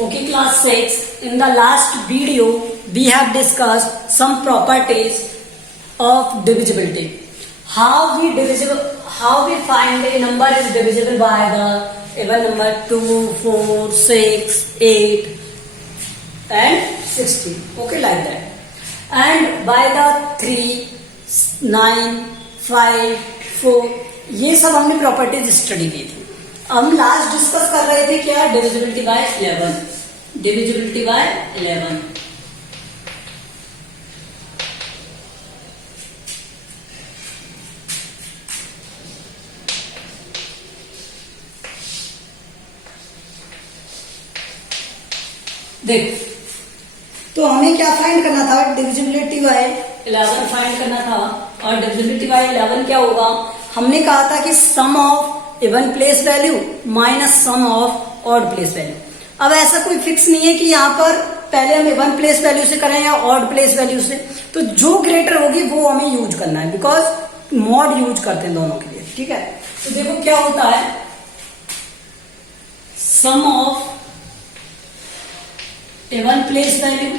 Okay, class 6. In the last video, we have discussed some properties of divisibility. How we find a number is divisible by the even number 2, 4, 6, 8 and 16. Okay, like that. And by the 3, 9, 5, 4 ये सब हमने properties study की थी. हम last discuss कर रहे थे क्या, डिविजिबिलिटी बाय 11. Divisibility bye 11. देख, तो हमें क्या फाइंड करना था, डिविजिबिलिटी बाय 11 फाइंड करना था. और डिविजिबिलिटी बाय 11 क्या होगा, हमने कहा था कि sum of even place value minus sum of odd place value. अब ऐसा कोई फिक्स नहीं है कि यहाँ पर पहले हम इवन प्लेस वैल्यू से करें या ऑड प्लेस वैल्यू से. तो जो ग्रेटर होगी वो हमें यूज करना है, बिकॉज मॉड यूज करते हैं दोनों के लिए. ठीक है, तो देखो क्या होता है, sum of even place value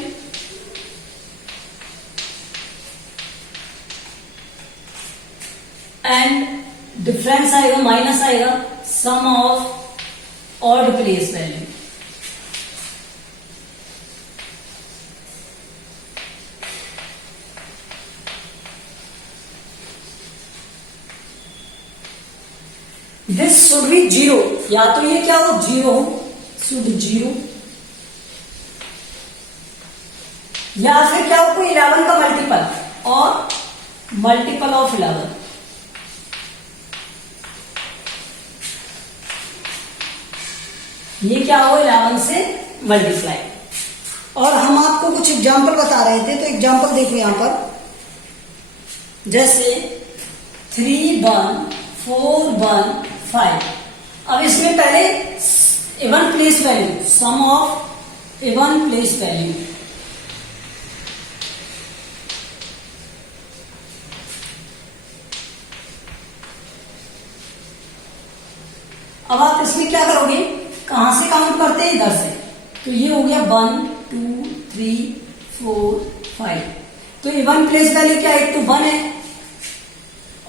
and difference आएगा, माइनस आएगा sum of odd place value. This should be 0, या तो ये क्या हो 0 हो, शुड 0, या फिर क्या हो कोई 11 का मल्टीपल और मल्टीपल ऑफ 11. ये क्या हो 11 से मल्टीप्लाई. और हम आपको कुछ एग्जाम्पल बता रहे थे, तो एग्जाम्पल देखो यहां पर, जैसे 3, 1, 4, 1, 5. अब इसमें पहले even place value, sum of even place value. अब आप इसमें क्या करोगे, कहां से काउंट करते हैं, इधर से. तो ये हो गया 1, 2, 3, 4, 5. तो इवन प्लेस वैल्यू क्या है, 1 to 1 है,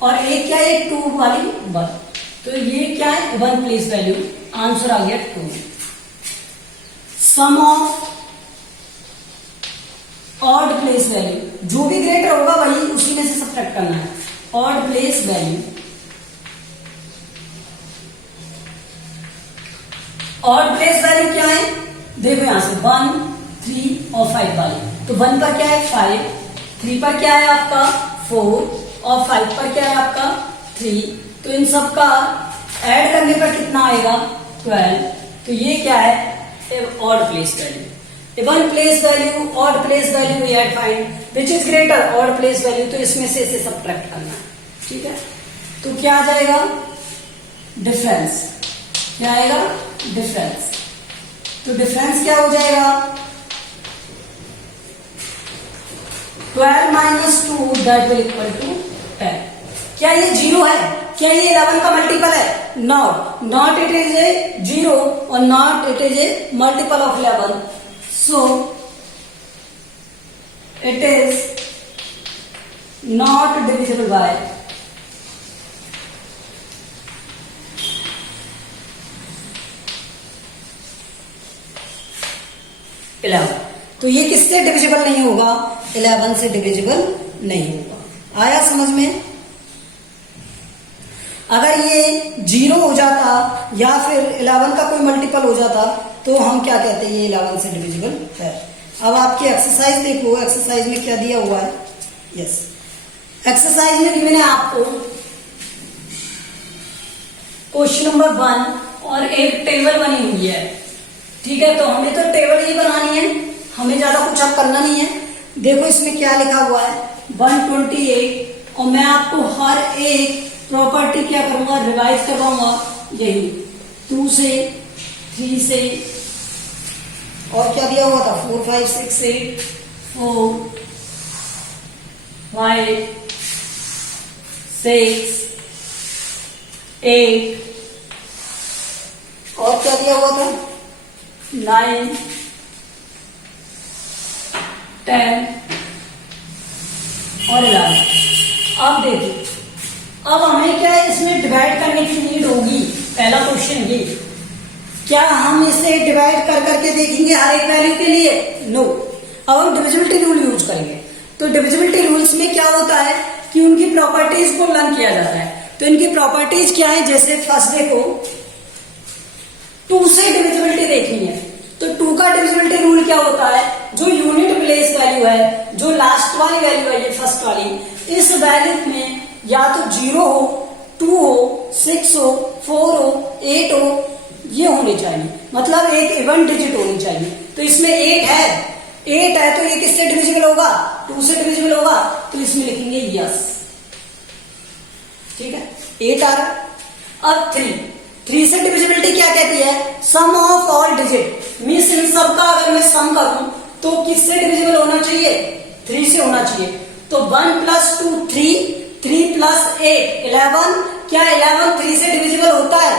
और एक क्या है 2 वाली 1. तो ये क्या है इवन प्लेस वैल्यू, आंसर आ गया 2. सम ऑफ ऑड प्लेस वैल्यू, जो भी ग्रेटर होगा वही उसी में से सब्ट्रैक्ट करना है. Odd place value, odd place value क्या है, देखो यहां से 1, 3 और 5 वाली. तो 1 पर क्या है 5, 3 पर क्या है आपका 4 और 5 पर क्या है आपका 3. तो इन सब का ऐड करने पर कितना आएगा 12. तो ये क्या है odd place value. Even place value, odd place value we had find which is greater odd place value. तो इसमें से इसे सब्ट्रैक्ट करना है. ठीक है, तो क्या आ जाएगा डिफरेंस. क्या आएगा डिफरेंस. तो डिफरेंस क्या हो जाएगा 12 minus 2 that will equal to 10. क्या ये 0 है, क्या ये 11 का मल्टीपल है, नॉट इट इज ए 0 और not it is a multiple of 11. So it is not divisible bye 11. तो ये किससे डिविजिबल नहीं होगा, 11 से डिविजिबल नहीं होगा. आया समझ में. अगर ये 0 हो जाता या फिर 11 का कोई मल्टीपल हो जाता तो हम क्या कहते हैं, ये 11 से डिविजिबल है. अब आपकी एक्सरसाइज देखो, एक्सरसाइज में क्या दिया हुआ है. यस, एक्सरसाइज में गिवन है आपको क्वेश्चन नंबर 1 और एक टेबल बनी हुई है. ठीक है, तो हमें तो टेबल ही बनानी है, हमें ज्यादा कुछ अब करना नहीं है. देखो इसमें क्या लिखा हुआ है 128, और मैं आपको हर एक प्रॉपर्टी क्या करूंगा, रिवाइज करवाऊंगा. यही 2 से 3 से, और क्या दिया हुआ था 4, 5, 6, 8, 4, 5, 6, 8, और क्या दिया हुआ था 9, 10 और 11। अब देखिए, अब हमें क्या है, इसमें डिवाइड करने की नीड होगी। पहला क्वेश्चन ये, क्या हम इसे डिवाइड कर करके देखेंगे हर एक वैल्यू के लिए? नो। अब हम डिविजिबिलिटी रूल यूज करेंगे। तो डिविजिबिलिटी रूल्स में क्या होता है कि उनकी प्रॉपर्टीज को लर्न किया जाता है। तो इनकी प्रॉपर्टीज क्या है? जैसे फर्स्ट देखो, 2 से डिविजिबिलिटी देखनी है तो 2 का डिविजिबिलिटी रूल क्या होता है? जो यूनिट प्लेस वैल्यू है, जो लास्ट वाली वैल्यू है, ये फर्स्ट वाली, इस वैल्यू में या तो 0 हो, 2 हो, 6 हो, 4 हो, 8 हो, ये होनी चाहिए। मतलब एक इवन डिजिट होनी चाहिए। तो इसमें 8 है, 8 है तो ये किससे डिविजिबल होगा? 2 से डिविजिबल होगा। तो इसमें लिखेंगे यस। ठीक है, 8 आ रहा। अब 3 से डिविजिबिलिटी क्या कहती है? Sum of all digit. Means इन सबका अगर मैं सम करूं तो किससे डिविजिबल होना चाहिए? 3 से होना चाहिए। तो 1 + 2 3, 3 + 8 11। क्या 11 3 से डिविजिबल होता है?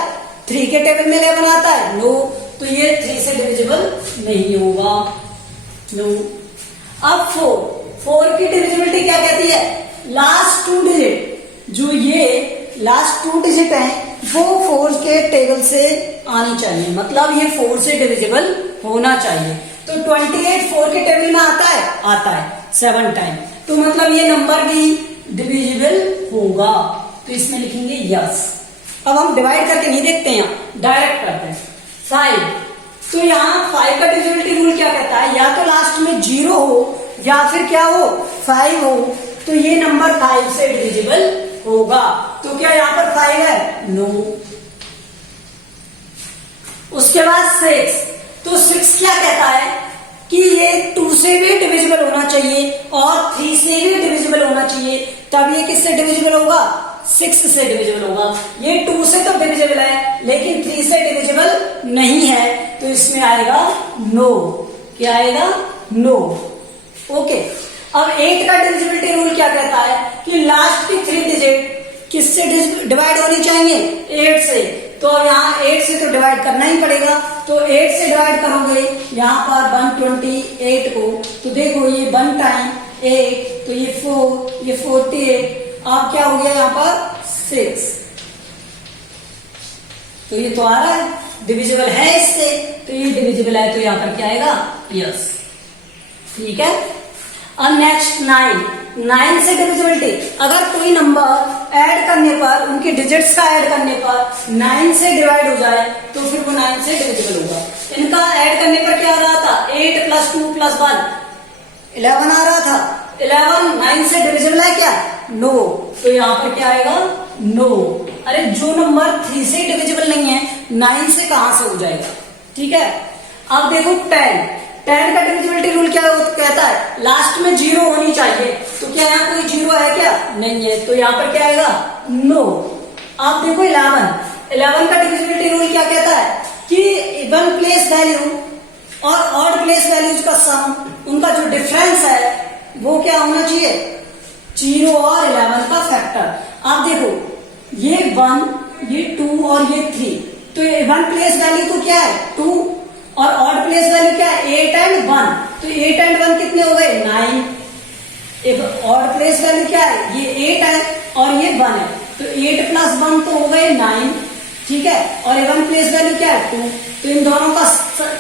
3 के टेबल में 11 आता है? नो। तो ये 3 से डिविजिबल नहीं होगा। नो। अब 4 की डिविजिबिलिटी क्या कहती है? लास्ट 2 डिजिट, जो ये लास्ट 2 डिजिट है वो 4 के टेबल से आनी चाहिए। मतलब ये 4 से डिविजिबल होना चाहिए। तो 28 4 के टेबल में आता है? आता है 7 टाइम। तो मतलब ये नंबर भी डिविजिबल होगा। तो इसमें लिखेंगे यस। अब हम डिवाइड करके नहीं देखते हैं, डायरेक्ट करते हैं। 5, तो यहाँ 5 का डिविजिबिलिटी रूल क्या कहता है? या तो लास्ट में 0 हो या फिर क्या हो? 5 हो। तो ये नंबर 5 से डिविजिबल होगा। तो क्या यहाँ पर 5 है? नो। उसके बाद 6, तो 6 क्या कहता है कि ये 2 से भी डिविजिबल होना चाहिए और 3 से भी डिविजिबल होना चाहिए। तब ये किससे डिविजिबल होगा? 6 से डिविजिबल होगा। ये 2 से तो डिविजिबल है लेकिन 3 से डिविजिबल नहीं है। तो इसमें आएगा नो। क्या आएगा? नो। ओके। अब 8 का डिविजिबिलिटी रूल क्या कहता है कि लास्ट की 3 डिजिट किससे डिवाइड होनी चाहिए? 8 से। तो अब यहाँ 8 से तो डिवाइड करना ही पड़ेगा। तो 8 से डिवाइड करोगे यहाँ पर 128 को, तो देखो ये 1 टाइम 8, तो ये 4, ये 48। अब क्या हो गया यहाँ पर? 6। तो ये तो आ रहा है, डिविजिबल है इससे। तो ये डिविजिबल है तो यहाँ पर क्या आएगा? यस। ठीक है। अब नेक्स्ट 9 से डिविजिबिलिटी, अगर कोई नंबर ऐड करने पर, उनके डिजिट्स का ऐड करने पर 9 से डिवाइड हो जाए तो फिर वो 9 से डिविजिबल होगा। इनका ऐड करने पर क्या आ रहा था? 8 + 2 + 1 11 आ रहा था। 11 9 से डिविजिबल है क्या? नो। तो यहाँ पर क्या आएगा? नो। अरे जो नंबर 3 से डिविजिबल नहीं है 9 से कहां से हो जाएगा? ठीक है। अब देखो 10 का डिविजिबिलिटी रूल क्या कहता है? लास्ट में 0 होनी चाहिए। तो क्या यहाँ कोई 0 है क्या? नहीं है। तो यहाँ पर क्या आएगा? नो। आप देखो 11 का डिविजिबिलिटी रूल क्या कहता है कि इवन प्लेस वैल्यू और ऑड प्लेस वैल्यूज का सम, उनका जो डिफरेंस है वो क्या होना चाहिए? 0 और 11 का फैक्टर। आप देखो ये 1, ये 2 और ये 3। तो इवन प्लेस वैल्यू तो क्या है? 2 और ऑड प्लेस वैल्यू क्या है? 8 और 1। तो 8 और 1 कितने हो गए? 9। एक ऑड प्लेस वैल्यू क्या है? ये 8 है और ये 1 है। तो 8 + 1 तो हो गए 9। ठीक है। और इवन प्लेस वैल्यू क्या है? 2। तो इन दोनों का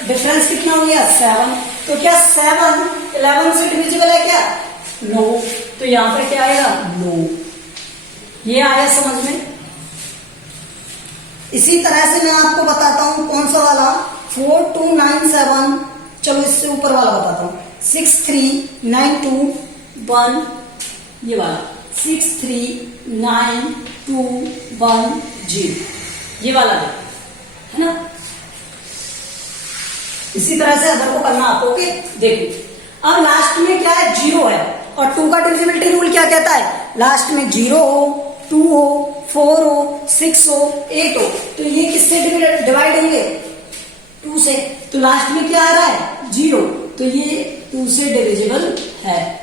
डिफरेंस कितना हो गया? 7। तो क्या 7 11 से डिविजिबल है क्या? नो। तो यहां पर क्या आएगा? नो। ये आया समझ में? इसी तरह से मैं आपको बताता हूं कौन सा वाला, 4297। चलो इससे ऊपर वाला बताता हूं, 63921, ये वाला 63920, ये वाला है ना। इसी तरह से अगर को करना आपको। ओके। देखो अब लास्ट में क्या है? 0 है। और 2 का डिविजिबिलिटी रूल क्या कहता है? लास्ट में 0 हो, 2 हो, 4 हो, 6 हो, 8 हो। तो ये किससे डिवाइड होंगे? 2 से। तो लास्ट में क्या आ रहा है? 0। तो ये 2 से डिविजिबल है।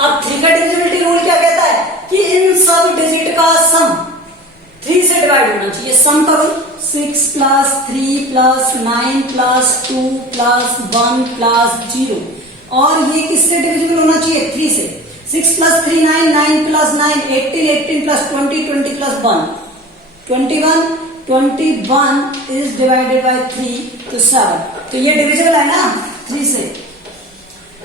अब 3 का डिविजिबिलिटी रूल क्या कहता है कि इन सब डिजिट का सम 3 से डिवाइड होना चाहिए। सम करो 6 plus 3 plus 9 plus 2 plus 1 plus 0, और ये किससे डिविजिबल होना चाहिए? 3 से। 6 plus 3 9, 9 plus 9 18, 18 plus 20, 20 plus 1 21, 21 is divided by 3 तो 7, तो ये डिविजिबल है ना 3 से।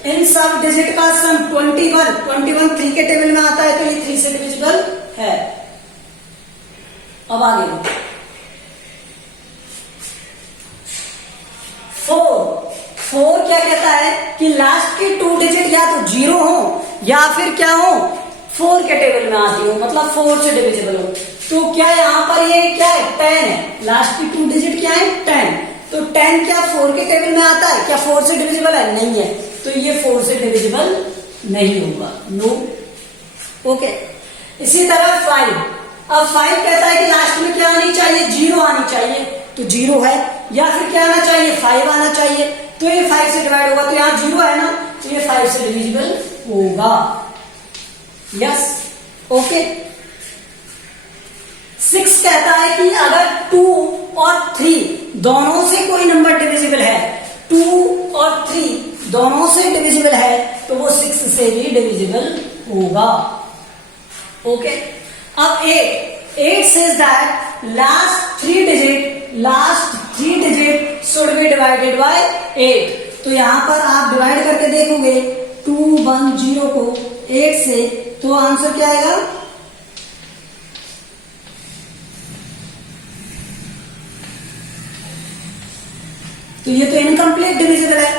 इन सब डिजिट का सम 21, 21 3 के टेबल में आता है, तो ये 3 से डिविजिबल है। अब आगे 4 क्या कहता है कि लास्ट की 2 डिजिट या तो 0 हो या फिर क्या हो 4 के टेबल में आती हो, मतलब 4 से डिविजिबल हो। तो क्या यहां पर ये क्या है? 10 है। लास्ट की 2 डिजिट क्या है? 10। तो 10 क्या 4 के टेबल में आता है? क्या 4 से डिविजिबल है? नहीं है, तो ये 4 से डिविजिबल नहीं होगा, नो। ओके, इसी तरह 5। अब 5 कहता है कि लास्ट में क्या आनी चाहिए? 0 आनी चाहिए, तो 0 है। या फिर क्या आना चाहिए? 5 आना चाहिए, तो ये 5 से डिवाइड होगा, तो यहाँ 0 है ना, तो ये 5 से डिविजिबल होगा। Yes, okay. 6 कहता है कि अगर 2 और 3 दोनों से कोई नंबर डिविजिबल है, 2 और 3 दोनों से डिविजिबल है, तो वो 6 से भी डिविजिबल होगा। ओके, अब 8 says that last 3 digit should be divided by 8। तो यहां पर आप डिवाइड करके देखोगे 2 1 0 को 8 से, तो आंसर क्या आएगा? तो ये तो इनकम्प्लीट डिविजिबल है,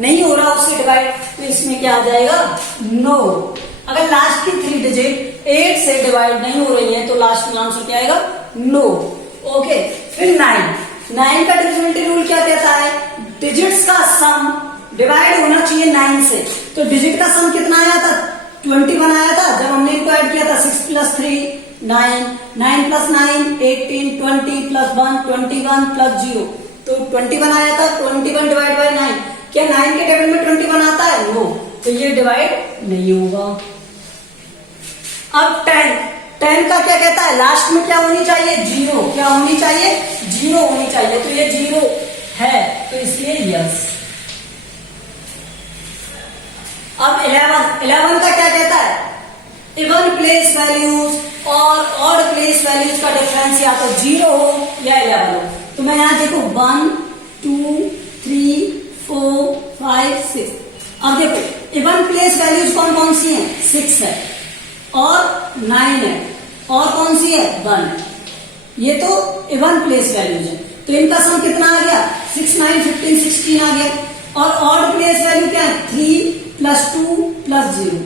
नहीं हो रहा उससे डिवाइड, तो इसमें क्या आ जाएगा? नो। अगर लास्ट की 3 डिजिट 8 से डिवाइड नहीं हो रही है, तो लास्ट में आंसर क्या आएगा? नो। ओके, फिर 9 का डिविजिबिलिटी रूल क्या कहता है? डिजिट्स का सम डिवाइड होना चाहिए 9 से। तो डिजिट का सम कितना आया था? 21 आया था जब हमने इनको ऐड किया था। 6 प्लस 3 9, 9 प्लस 9 18, 20 प्लस 1 21 प्लस 0, तो 21 आया था। 21 डिवाइड बाय 9, क्या 9 के टेबल में 21 आता है? नो, तो ये डिवाइड नहीं होगा। अब 10 का क्या कहता है? लास्ट में क्या होनी चाहिए? 0। क्या होनी चाहिए? 0 होनी चाहिए, तो ये 0 है, तो इसलिए यस। अब 11 का क्या कहता है? इवन प्लेस वैल्यूज और ऑड प्लेस वैल्यूज का डिफरेंस या तो 0 हो या 11 हो। तो मैं यहां देखो 1 2 3 4 5 6। अब देखो इवन प्लेस वैल्यूज कौन कौन सी हैं? 6 है और 9 है, और कौन सी है? 1। ये तो इवन प्लेस वैल्यूज है, तो इनका सम कितना आ गया? 6 9 15 16 आ गया। और ऑड प्लेस वैल्यू क्या है? 3 प्लस 2 प्लस 0,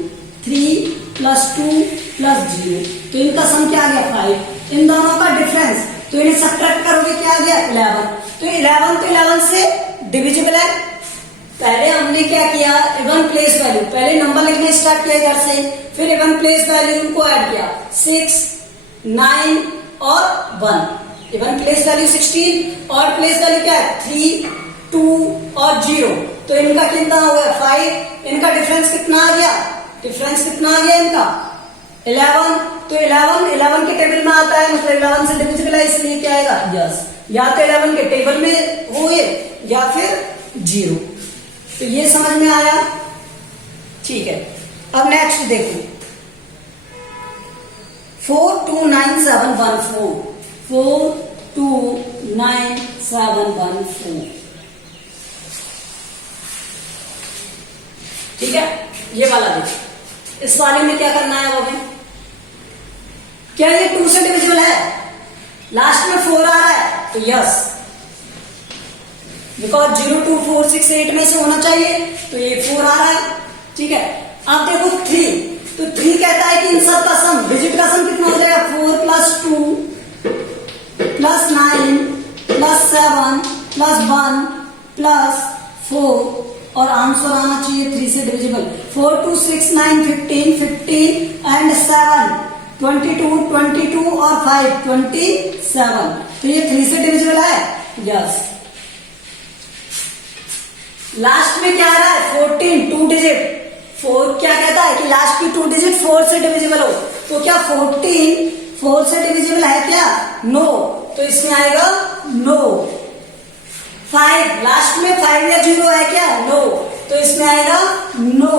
3 प्लस 2 प्लस 0, तो इनका सम क्या आ गया? 5। इन दोनों का डिफरेंस, तो इन्हें सब्ट्रैक्ट करोगे, क्या आ गया? 11। तो 11 से डिविजिबल है। पहले हमने क्या किया? इवन प्लेस वैल्यू, पहले नंबर लिखने स्टार्ट किया इधर से, फिर इवन प्लेस वैल्यू को ऐड किया 6 9 और 1। इवन प्लेस वैल्यू 16 और प्लेस वैल्यू क्या है? 3 2 और 0, तो इनका कितना हुआ? 5। इनका डिफरेंस कितना आ गया? डिफरेंस कितना आ गया इनका? 11। तो 11 के टेबल में आता है, मतलब 11 से डिविजिबल है, इसलिए क्या आएगा? यस। या तो 11 के टेबल में हो या फिर 0। तो ये समझ में आया? ठीक है। अब नेक्स्ट देखो 4 2 9 7 1 4, 4 2 9 7 1 4। ठीक है, ये वाला देखो। इस वाले में क्या करना है? वो हमें क्या ये 2 से डिविजिबल है? लास्ट में 4 आ रहा है, तो यस, बिकॉज 0 2 4 6 8 में से होना चाहिए, तो ये 4 आ रहा है। ठीक है, अब देखो 3, तो 3 कहता है कि इन सब का सम, डिजिट का सम कितना हो जाएगा? 4 plus 2 plus 9 plus 7 plus 1 plus 4, और आंसर आना चाहिए 3 से डिविजिबल। 4 2 6 9 15 15 एंड 7 22 22 और 5 27, तो ये 3 से डिविजिबल है। यस। लास्ट में क्या आ रहा है? 14 2 डिजिट। 4 क्या कहता है कि लास्ट की 2 डिजिट 4 से डिविजिबल हो, तो क्या 14 4 से डिविजिबल है क्या? नो, तो इसमें आएगा नो। 5 लास्ट में 5 या 0 है क्या? नो। तो इसमें आएगा नो।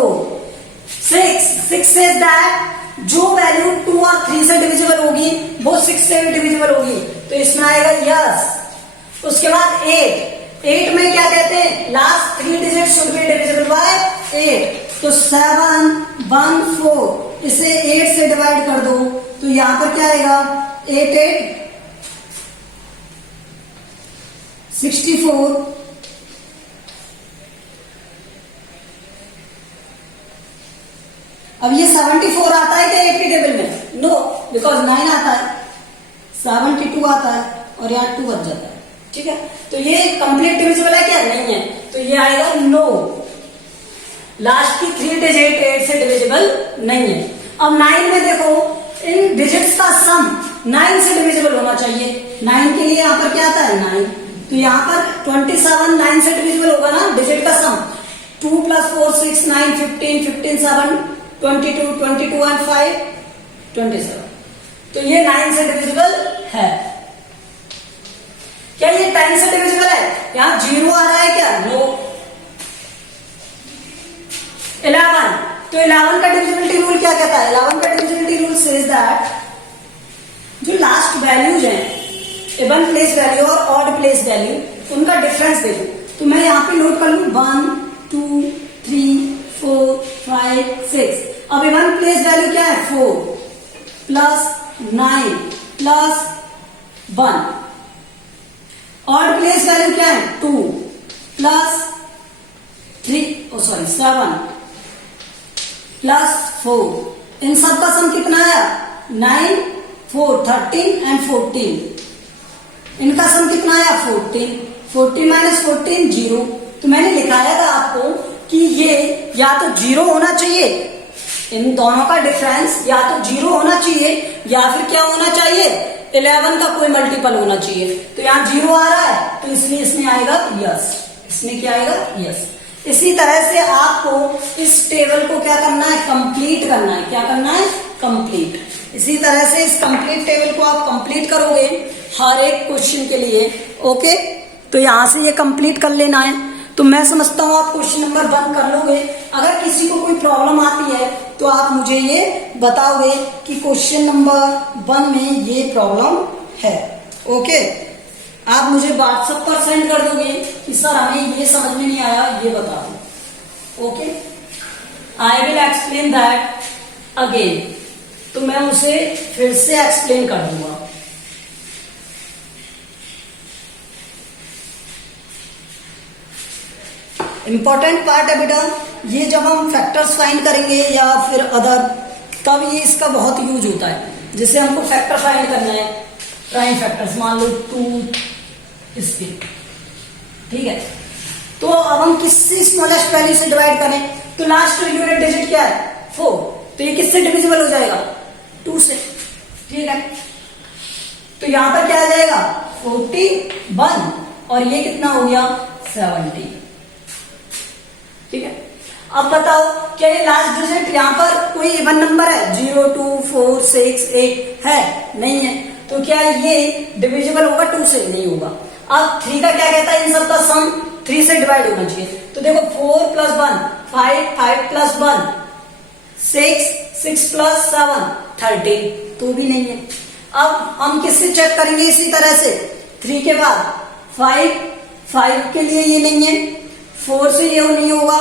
6 से दैट जो वैल्यू 2 और 3 से डिविजिबल होगी वो 6 से भी डिविजिबल होगी, तो इसमें आएगा यस। उसके बाद 8 में क्या कहते हैं? Last 3 digit should be divisible by 8। तो 7 1 4 इसे 8 से डिवाइड कर दो, तो यहां पर क्या आएगा? 8 8 64। अब ये 74 आता है क्या 8 की टेबल में? नो, बिकॉज 9 आता है, 72 आता है और यहाँ 2 बच जाता है। ठीक है, तो ये कंप्लीट डिविजिबल है क्या? नहीं है, तो ये आएगा नो। लास्ट की 3 डिजिट 8 से डिविजिबल नहीं है। अब 9 में देखो, इन डिजिट्स का सम 9 से डिविजिबल होना चाहिए। 9 के लिए यहाँ पर क्या आता है? 9। तो यहाँ पर 27 9 से डिविजिबल होगा ना, डिजिट का सम। 2 + 4 6 9 15 15 7 22 22 and 5 27। तो ये 9 से डिविजिबल है। क्या ये 10 से डिविजिबल है? यहां 0 आ रहा है क्या? नो। 11, तो 11 का डिविजिबिलिटी रूल क्या कहता है? 11 का डिविजिबिलिटी रूल सेज दैट जो लास्ट वैल्यूज हैं, इवन प्लेस वैल्यू और ऑड प्लेस वैल्यू, उनका डिफरेंस देखो। तो मैं यहां पे नोट कर लू 1 2 3 4 5 6। अब इवन प्लेस वैल्यू क्या है? 4 plus 9 plus 1। Odd place value क्या है? 2 प्लस 7 प्लस 4। इन सब का सम कितना आया? 9 4 13 एंड 14। इनका सम कितना आया? 14। 14 माइनस 14 0। तो मैंने लिखाया था आपको कि ये या तो 0 होना चाहिए, इन दोनों का डिफरेंस या तो 0 होना चाहिए या फिर क्या होना चाहिए? 11 का कोई मल्टीपल होना चाहिए। तो यहाँ 0 आ रहा है, तो इसलिए इसमें आएगा यस। इसमें क्या आएगा? यस। इसी तरह से आपको इस टेबल को क्या करना है? कंप्लीट करना है। क्या करना है? कंप्लीट। इसी तरह से इस कंप्लीट टेबल को आप कंप्लीट करोगे हर एक क्वेश्चन के लिए। ओके, तो यहां से ये कंप्लीट कर लेना है। तो मैं समझता हूं आप क्वेश्चन नंबर 1 कर लोगे। अगर किसी को कोई प्रॉब्लम आती है तो आप मुझे ये बताओगे कि क्वेश्चन नंबर 1 में ये प्रॉब्लम है। ओके, आप मुझे व्हाट्सएप पर सेंड कर दोगे कि सर हमें ये समझ में नहीं आया, ये बता दो। Okay, I will explain that again. तो मैं उसे फिर से एक्सप्लेन कर दूंगा। इंपॉर्टेंट पार्ट है बेटा, ये जब हम फैक्टर्स फाइंड करेंगे या फिर अदर, तब ये इसका बहुत यूज होता है। जैसे हमको फैक्टर फाइंड करना है, प्राइम फैक्टर्स, मान लो 2 इसके, ठीक है। तो अब हम किससे स्मॉलेस्ट वैल्यू से डिवाइड करें? तो लास्ट यूनिट डिजिट क्या है? 4। तो ये किससे डिविजिबल हो जाएगा? 2 से। ठीक है, तो यहां पर क्या आ जाएगा? 41 और ये कितना हो गया? 70। ठीक है, अब बताओ क्या ये लास्ट डिजिट यहाँ पर कोई इवन नंबर है? 0 2 4 6 8 है? नहीं है। तो क्या ये डिविजिबल होगा 2 से? नहीं होगा। अब 3 का क्या कहता है? इन सब का सम 3 से डिवाइड होना चाहिए। तो देखो 4 + 1 5 5 + 1 6 6 + 7 13। तो भी नहीं है। अब हम किससे चेक करेंगे? इसी तरह से 3 के बाद 5 के लिए ये नहीं है, 4 से ये नहीं होगा,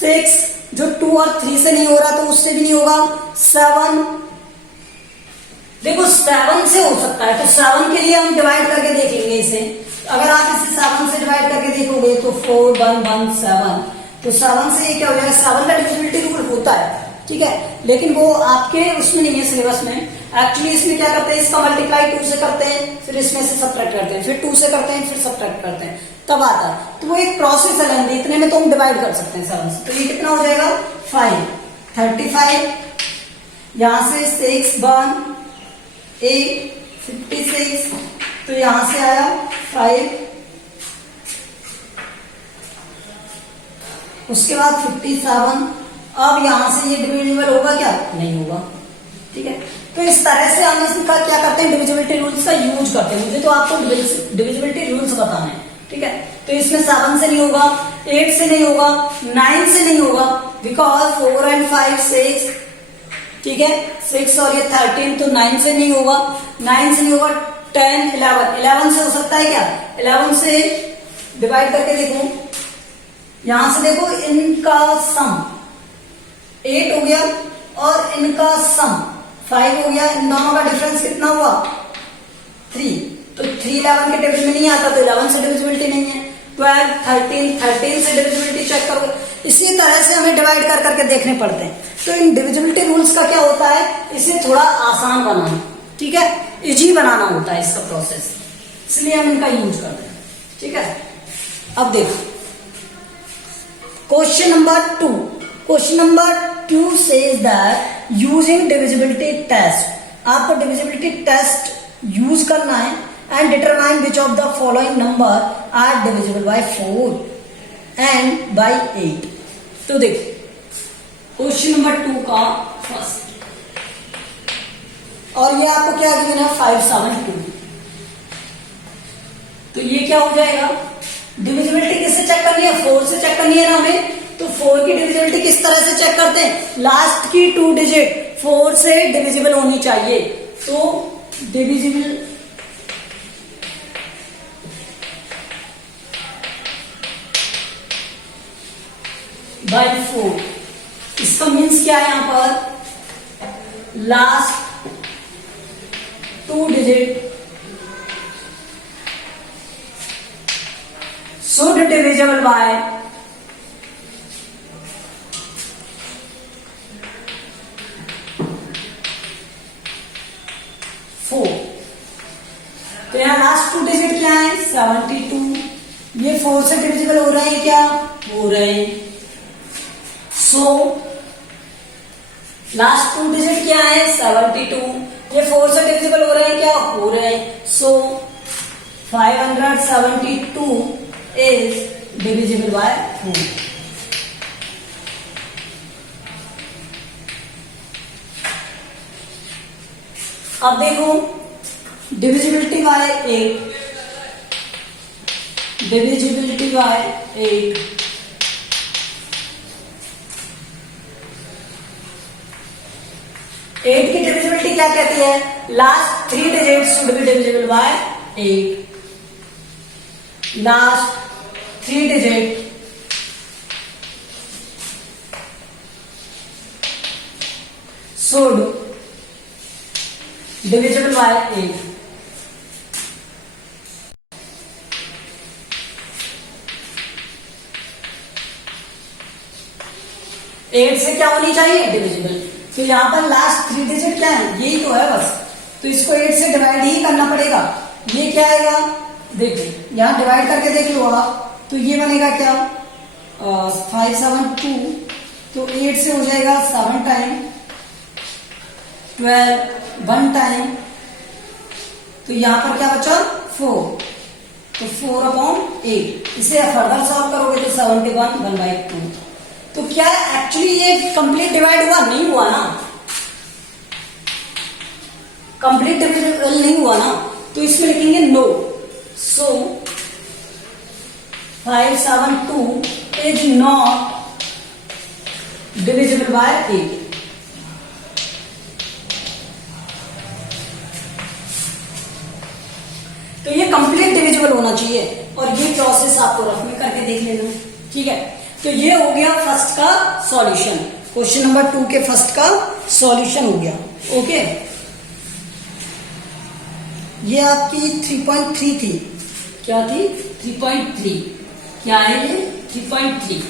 6 जो 2 और 3 से नहीं हो रहा तो उससे भी नहीं होगा, 7 देखो 7 से हो सकता है। तो 7 के लिए हम डिवाइड करके देखेंगे इसे। अगर आप इसे 7 से डिवाइड करके देखोगे तो 4 1 1 7। तो 7 से ये क्या हो जाएगा? 7 का डिविजिबिलिटी रूल होता है, ठीक है, लेकिन वो आपके उसमें नहीं है सिलेबस में। एक्चुअली इसमें क्या करते हैं? इसका मल्टीप्लाई 2 से करते हैं, फिर इसमें से सब्ट्रैक्ट करते हैं, फिर 2 से करते हैं, फिर सब्ट्रैक्ट करते हैं, तब आता है। तो वो एक प्रोसेस है, इतने में तो हम डिवाइड कर सकते हैं 7 से। तो ये कितना हो जाएगा? 5 35। यहां से 6 1 8 56। तो यहां से आया 5, उसके बाद 57। अब यहां से ये डिविजिबल होगा क्या? नहीं होगा। ठीक है, तो इस तरह से हम इसका क्या करते हैं, डिविजिबिलिटी रूल्स का यूज करते हैं। मुझे तो आपको डिविजिबिलिटी रूल्स बताना है, ठीक है। तो इसमें 7 से नहीं होगा, 8 से नहीं होगा, 9 से नहीं होगा, बिकॉज 4 and 5 6, ठीक है, 6 और ये 13, तो 9 से नहीं होगा, 9 से नहीं होगा, 10 11 से हो सकता है क्या, 11 से डिवाइड करके देखो, यहां से देखो, इनका सम 8 हो गया और इनका सम 5 हो गया, इन दोनों का डिफरेंस कितना हुआ 3, तो 3 11 के टेबल में नहीं आता, तो 11 से डिविजिबिलिटी नहीं है। 12 13 से डिविजिबिलिटी चेक करो। इसी तरह से हमें डिवाइड कर करके देखने पड़ते हैं। तो इन डिविजिबिलिटी रूल्स का क्या होता है, इसे थोड़ा आसान बनाना, ठीक है, इजी बनाना होता है इसका प्रोसेस, इसलिए हम इनका यूज करते हैं, ठीक है। अब देखो question number 2। Question number 2 says that using divisibility test, आपको डिविजिबिलिटी टेस्ट यूज करना है and determine which of the following number are divisible by 4 and by 8। तो देखो क्वेश्चन नंबर 2 का फर्स्ट, और ये आपको क्या गिवन है 5 7 2, तो ये क्या हो जाएगा, डिविजिबिलिटी किससे चेक करनी है, 4 से चेक करनी है ना हमें। तो 4 की डिविजिबिलिटी किस तरह से चेक करते हैं, लास्ट की 2 डिजिट 4 से डिविजिबल होनी चाहिए, तो डिविजिबल बाय 4, इसका मीन्स क्या है, यहां पर last 2 digit should divisible by 4। तो यहां लास्ट 2 डिजिट क्या है 72, ये 4 से डिविजिबल हो रहे हैं, क्या हो रहे हैं, सो लास्ट 2 डिजिट क्या है 72, ये 4 से डिविजिबल हो रहे हैं, क्या हो रहे हैं, सो 572 इज डिविजिबल बाय 4। अब देखो divisibility by 8, divisibility by 8, eight की डिविजिबिलिटी क्या कहती है, last 3 digit should be divisible by 8, last 3 digit should divisible by 8। Eight से क्या होनी चाहिए डिविजिबल, तो यहां पर लास्ट 3 डिजिट क्या है, यही तो है बस, तो इसको 8 से डिवाइड ही करना पड़ेगा। ये क्या आएगा, देखिए यहां डिवाइड करके देख लो आप, तो ये बनेगा क्या 5 7 2, तो 8 से हो जाएगा 7 टाइम 12 1 टाइम, तो यहां पर क्या बचा 4, तो 4/8, इसे फर्दर सॉल्व करोगे तो 71 1/2। तो क्या एक्चुअली ये कंप्लीट डिवाइड हुआ, नहीं हुआ ना, कंप्लीट डिविजिबल नहीं हुआ ना, तो इसमें लिखेंगे no, so 572 is not divisible by 8। तो ये कंप्लीट डिविजिबल होना चाहिए, और ये प्रोसेस आपको रफ में करके देख लेना, ठीक है। तो ये हो गया फर्स्ट का सॉल्यूशन, क्वेश्चन नंबर 2 के फर्स्ट का सॉल्यूशन हो गया, ओके। ये आपकी 3.3 थी, क्या थी 3.3, क्या है ये 3.3,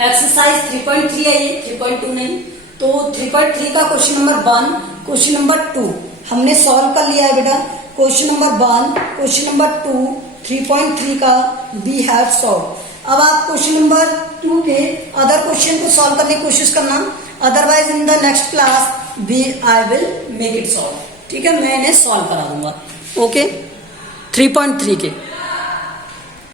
एक्सरसाइज 3.3 है ये, 3.2 नहीं। तो 3.3 का क्वेश्चन नंबर 1, क्वेश्चन नंबर 2 हमने सॉल्व कर लिया है बेटा। क्वेश्चन नंबर 1, क्वेश्चन नंबर 2, 3.3 का वी हैव सॉल्व। अब आप क्वेश्चन नंबर 2 के अदर क्वेश्चन को सॉल्व करने की कोशिश करना, otherwise in the next class I will make it solve, ठीक है, मैं इन्हें सॉल्व करा दूंगा, ओके। 3.3 के